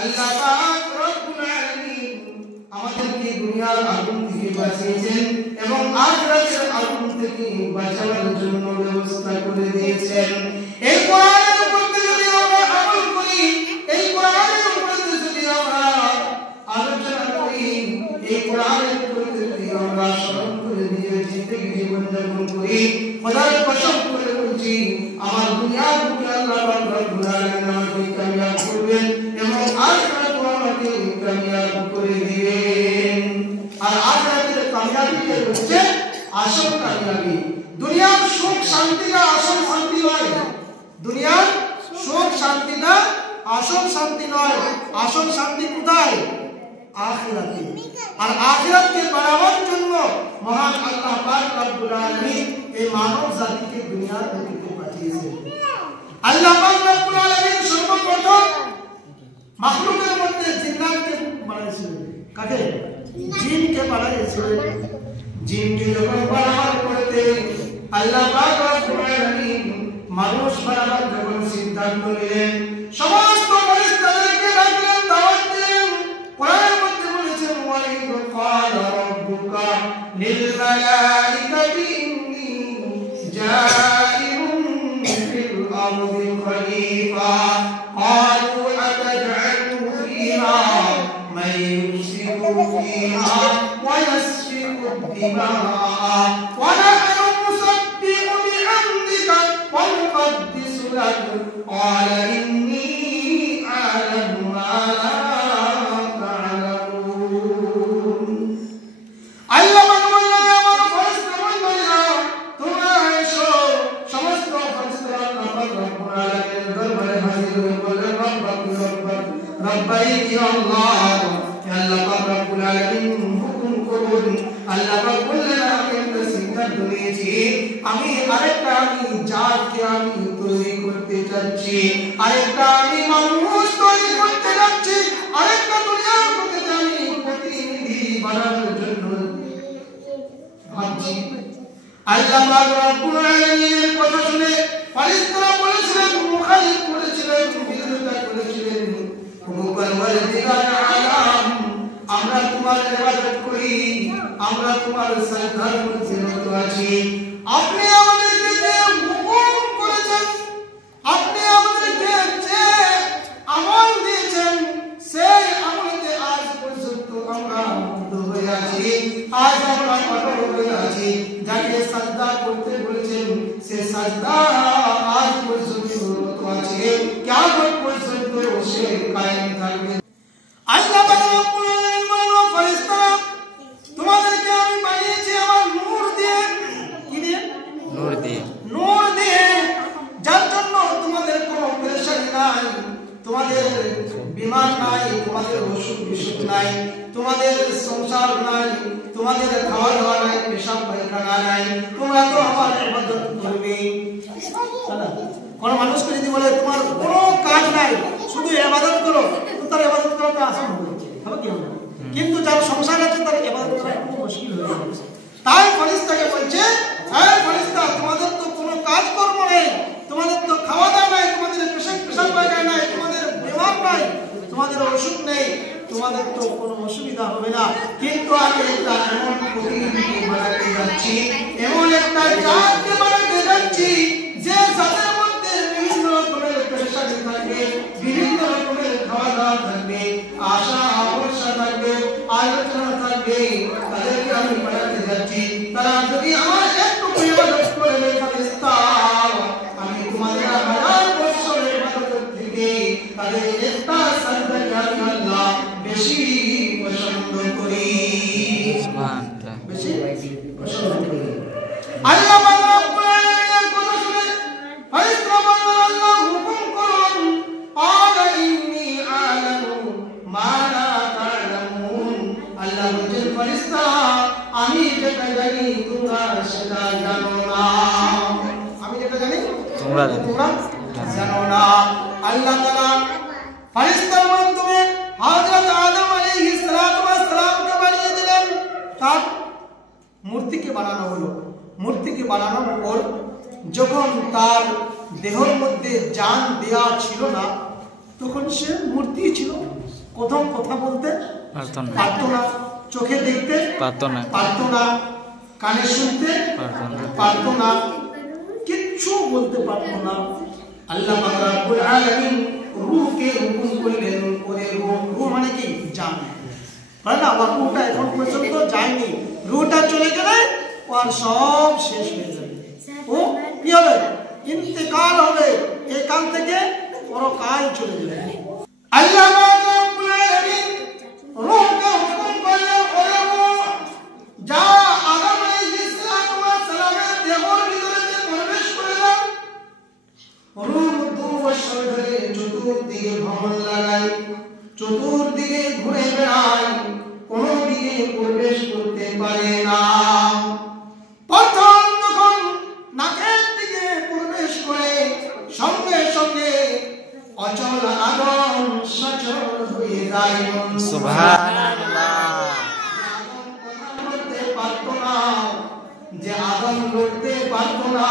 আল্লাহ পাক রব্বুল আলামিন আমাদেরকে দুনিয়ার আগুন থেকে বাঁচিয়েছেন এবং আখিরাতের আগুন থেকে বাঁচানোর জন্য ব্যবস্থা করে দিয়েছেন। এই কোরআনের উপর যদি আমরা আমল করি, এই কোরআনের উপর যদি আমরা আলোচনা করি, এই কোরআনের উপর যদি আমরা স্মরণ করে দিয়ে জীবন যাপন করি, খোদার কসম করে বলছি আমার দুনিয়ার বুকে আল্লাহ রব্বুল আলামিন আমাকে কামিয়াব করবেন এবং আখিরাতেও আমাকে কামিয়াব করে দিবেন। আর আখিরাতের কামিয়াবি হচ্ছে আসল কামিয়াবি। দুনিয়ার সুখ শান্তিটা আসল শান্তি নয়, দুনিয়ার সুখ শান্তিটা আসল শান্তি নয়। আসল শান্তি কোথায়? আখিরাতে। আর আখিরাতকে বাড়াবার জন্য মহান আল্লাহ পাক রব্বুল আলামিন এই মানব জাতিকে দুনিয়ার বুকে পাঠিয়েছেন। আল্লাহ পাক রব্বুল আলামিন সর্বপ্রথম মাখলুকের মধ্যে জিন্নাতকে বানাইছিলেন। কাকে? জিনকে বানাইছিলেন। জিনকে যখন বানাবার করতে আল্লাহ পাক রব্বুল আলামিন মানুষ বানাবার যখন সিদ্ধান্ত নিলেন, সমস্ত ফেরেশতাদেরকে ডাকলেন, দাওয়াত দিলেন। কোরআনের মধ্যে বলেছেন ওয়াইদ ক্বালা রাব্বুকা লিল মালাইকাতি ইন্নী জাইলুন ফিল আরদি খলিফা ক্বালু আতাজআলু ফীহা মান ইউফসিদু ফীহা ওয়া ইয়াসফিকু দিমাআ ওয়া নাহনু নুসাব্বিহু বিহামদিকা ওয়া নুqaddisu লাক ক্বালা ইন্নী আ'লাmu মা লা আমি আরেকটা জাতকে আমি তৈরি করতে যাচ্ছি, আরেকটা আমি মানুষ তৈরি করতে যাচ্ছি, আরেকটা দুনিয়ার মধ্যে আমি প্রতিনিধি বানানোর জন্য ভাবছি। আল্লাহ পাক রব্বুল আলামিনের কথা শুনে ফেরেশতারা বলেছিলেন, মুখালিফ করেছিলেন, বিরোধিতা করেছিলেন, আমরা তোমার ইবাদত করি, আমরা তোমার সাজদার মধ্যে নত আছি। আপনি আমাদেরকে যে হুকুম করেছেন, আপনি আমাদেরকে যে আমল দিয়েছেন, সেই আমলেতে আজ পর্যন্ত আমরা মুগ্ধ হয়ে আছি, আজ আমরা অটল হয়ে আছি। যাকে সাজদা করতে বলেছেন সে সাজদা আজ পর্যন্ত রত আছে, কিয়ামত পর্যন্ত সে কায়েম থাকবে। আল্লাহ পাক রব্বুল আলামিন বলেন, ফেরেশতারা তোমাদেরকে আমি বানিয়েছি আমার নূর দিয়ে। কি দিয়ে? নূর দিয়ে। নূর দিয়ে, যার জন্য তোমাদের কোনো পেরেশানি নাই, তোমাদের বিমার নাই, তোমাদের অসুখ বিসুখ নাই, তোমাদের সংসার নাই, তোমাদের খাওয়া দাওয়া নাই, পেশাব পায়খানা নাই, তোমরা তো আমার ইবাদত করবে। কোন মানুষকে যদি বলে তোমার কোনো কাজ নাই, শুধু ইবাদত করো, তো তার ইবাদত করা তো আসান হবে কি হবে? কিন্তু যার সংসার আছে তার ইবাদত করা খুব মুশকিল হয়ে যাবে। তাই ফেরেশতাকে বলছে, হ্যাঁ ফেরেশতা, তোমাদের তো কোনো কাজ কর্ম নেই, তোমাদের তো খাওয়া দাওয়া নাই, তোমাদের পেশাব পায়খানা নাই, তোমাদের বিমার নাই, তোমাদের অসুখ নেই, তোমাদের তো কোনো অসুবিধা হবে না। কিন্তু আমি একটা এমন প্রতিনিধি বানাতে যাচ্ছি, এমন একটা জাতকে বানাতে যাচ্ছি যে জাতের মধ্যে বিভিন্ন রকমের পেরেশানি থাকবে, বিভিন্ন রকমের খাওয়া দাওয়া থাকবে, আশা আবশ্যা থাকবে, আলোচনা থাকবে। তাদেরকে আমি বানাতে যাচ্ছি, তারা যদি আমার একটু ইবাদত করে ফেরেশতা, আমি তোমাদের হাজার বছরের ইবাদত থেকে তাদের একটা সাজদাকে আমি আল্লাহ বেশি পছন্দ করি, সুবহানাল্লাহ, বেশি পছন্দ করি। আল্লাহ পাক রব্বুল আলামিনের কথা শুনে ফেরেশতারা বললেন, আল্লাহ হুকুম করুন। ক্বালা ইন্নী আ'লামু মা লা তা'লামুন। আল্লাহ বলেন, ফেরেশতারা আমি যেটা জানি তোমরা সেটা জানো না, আমি যেটা জানি তোমরা জানো না। আল্লাহ তাআলা ফেরেশতার মাধ্যমে হযরত আদম আলাইহিস সালাতু ওয়াস সালামকে বানিয়ে দিলেন। তার মূর্তিকে বানানো হলো। মূর্তিকে বানানোর পর যখন তার দেহের মধ্যে জান দেয়া ছিল না, তখন সে মূর্তি ছিল। প্রথম কথা বলতে পারতো না, চোখে দেখতে পারতো না, কানে শুনতে পারতো না, কিচ্ছু বলতে পারতো না। আল্লাহ পাক রব্বুল আলামিন রূহকে হুকুম করলেন, ওরে রূহ মানে কি জান, হয় না? আমার রূহটা এখন পর্যন্ত যায়নি, রূহটা চলে গেলে ওর সব শেষ হয়ে যাবে। ও কি হবে? ইন্তেকাল হবে, এখান থেকে পরকাল চলে যাবে। আল্লাহ পাক রব্বুল আলামিন রূহকে হুকুম করলেন, ওরে রূহ যা আদম আলাইহিস সালামের দেহের ভিতরে প্রবেশ করে দাও। রূহ দুবছর ধরে চতুর্দিকে ভ্রমণ লাগায়, চতুর্দিকে ঘুরে বেড়ায়, কোনো দিকে প্রবেশ করতে পারে না। প্রথম যখন নাকের দিকে প্রবেশ করে সঙ্গে সঙ্গে অচল আদম সচল হয়ে যায়। সুবহানাল্লাহ। যে আদম লড়তে পারতো না,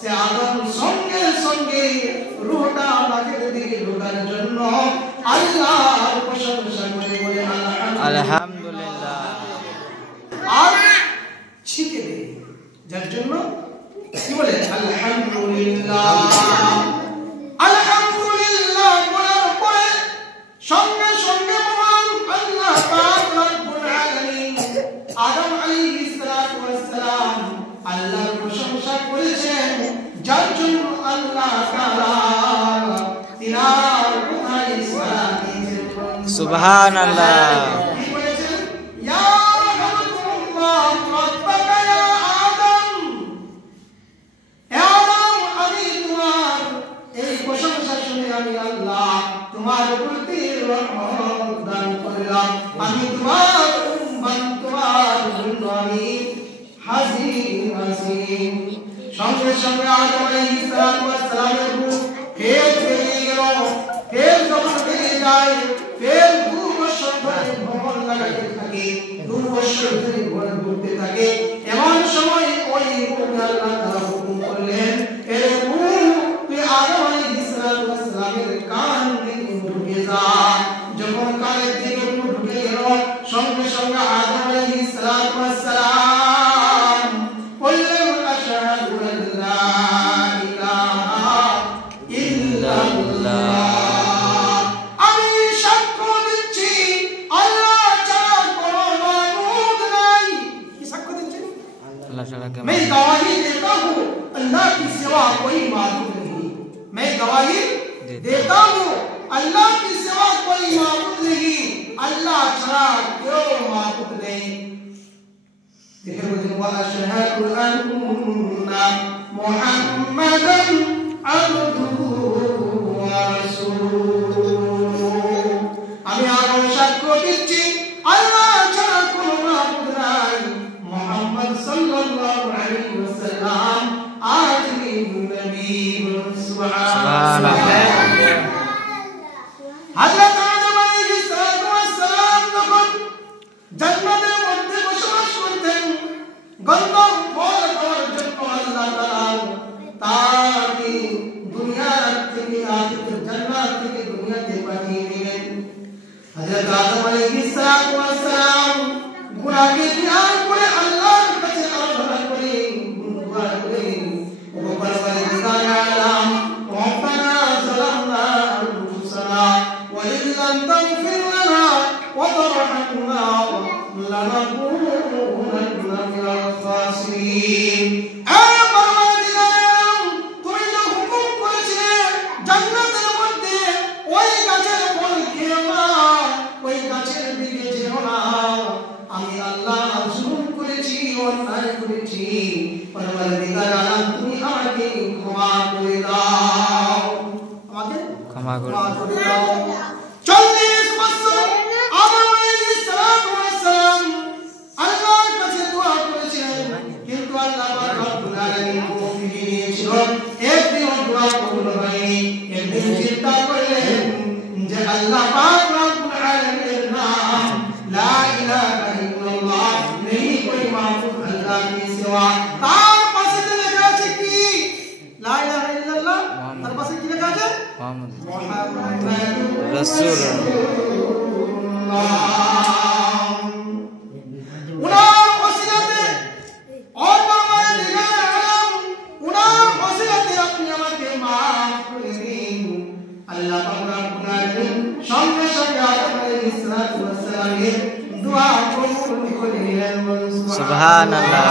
সে আদম সঙ্গে সঙ্গে রূহটা নাকের দিকে ঢোকার জন্য আল্লাহর প্রশংসা করে বলে আলহামদুলিল্লাহ, আর ছিকে দেয়, যার জন্য কি বলে আলহামদুলিল্লাহ। আলহামদুলিল্লাহ বলার পরে সঙ্গে সঙ্গে মহান আল্লাহ পাক রব্বুল আলামিন আদম আলাইহিস সালাতু ওয়াস সালাম আল্লাহর প্রশংসা করেছেন, যার জন্য আল্লাহ তাআলা তিনার কোথায় সালাম দিয়েছেন। সুবহানাল্লাহ। কি বলেছেন? ইয়া রাহমাতুল্লাহ রাব্বাকা ইয়া আদম, হে আদম আমি তোমার এই প্রশংসা শুনে আমি আল্লাহ তোমার প্রতি রহমত দান করলাম, আমি তোমার উম্মত, তোমার জন্য আমি হাজির আছি। সঙ্গে সঙ্গে আদম আলাইহিস সালামের রূহ ফের বেরিয়ে গেল। ফের যখন বেরিয়ে যায়, ফের 2 বছর ধরে ভ্রমণ লাগাতে থাকে, 2 বছর ধরে ঘুরতে থাকে। এমন সময় ওই রূহ আল্লাহ তাআলা হুকুম করলেন, এ রূহ তুই আদম আলাইহিস সালামের কান দিকে ঢুকে যা। যখন কানের দিকে ঢুকে গেল, সঙ্গে সঙ্গে আদম আলাইহিস সালাম বললেন আশহাদু আল্লা ইলাহা ইল্লাল্লাহ, আমি সাক্ষ্য দিচ্ছি আল্লাহ ছাড়া কোনো মাবুদ নাই। কি সাক্ষ্য দিচ্ছেন? আল্লাহ ছাড়া কেউ मैं गवाही देता हूं अल्लाह के सिवा कोई माबूद नहीं, मैं गवाही देता हूं अल्लाह के सिवा कोई माबूद नहीं, अल्लाह छड़ा क्यों माबूद नहीं। देखो व अशहदु अन्ना मुहम्मदन अब्दुहु व রাসূলুহু, আমি আরো সাক্ষ্য দিচ্ছি আল্লাহ ছাড়া কোনো মাবুদ নাই, মুহাম্মদ সাল্লাল্লাহু আলাইহি ওয়াসাল্লাম আখিরি নবী। সুবহানাল্লাহ। হযরত আদম আলাইহিস সালাম যখন জান্নাতের মধ্যে বসবাস করতেন, গন্ধম ফল খাওয়ার জন্য আল্লাহ তাআলা তাকে দুনিয়া থেকে জান্নাত থেকে দুনিয়াতে পাঠিয়ে দিলেন। হযরত আদম আলাইহিস সালাম গুনাহে ত্যাগ করে আল্লাহর কাছে আরাধনা করে দোয়া করেন, ও পরওয়ারদিগার আলম রব্বানা যালামনা আনফুসানা ওয়া ইল্লাম তাগফির লানা ওয়া তারহামনা লানাকুনান্না মিনাল খাসিরিন। আয় পরওয়ারদিগার আলম, তুমি যে হুকুম করেছিলে জান্নাতের মধ্যে ওই গাছের ফল খেও না, ওই গাছের দিকে যেও না, আমি আল্লাহ জুলুম করেছি, অন্যায় করেছি, পরওয়ারদিগার আলম তুমি আমাকে ক্ষমা করে দাও, আমাকে ক্ষমা করে দাও। 40 বছর আদম আলাইহিস সালাম আল্লাহর কাছে দোয়া করেছিলেন, কিন্তু আল্লাহ পাক রব্বুল আলামিন ফিরিয়ে নিয়েছিলেন। একদিন দোয়া কবুল হয়নি। একদিন চিন্তা করলেন যে আল্লাহ পাক রব্বুল আলামিনের নাম লা ইলাহা ইল্লাল্লাহ, नहीं कोई माबूद अल्लाह के सिवा। তার পাশে লেখা আছে কি? লা ইলাহা ইল্লাল্লাহ, তার পাশে কি লেখা আছে? মুহাম্মদ উনার ওসিলাতে উনার ওসিলাতে আপনি আমাকে মাফ করে দিন আল্লাহ পাক রব্বুল আলামিন সঙ্গে সঙ্গে আদম আলাইহিস সালাতু ওয়াস সালামের দোয়া কবুল করে নিলেন। সুবহানাল্লাহ।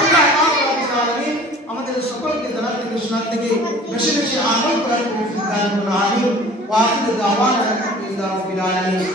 আল্লাহ রাব্বুল আলামিন আমাদের সকলকে জান্নাত থেকে সুন্নাত থেকে বেশি বেশি আমল করার তৌফিক দান করুন। আমিন। ওয়া আখিরু দাওয়ানা আলহামদুলিল্লাহি রাব্বিল আলামিন।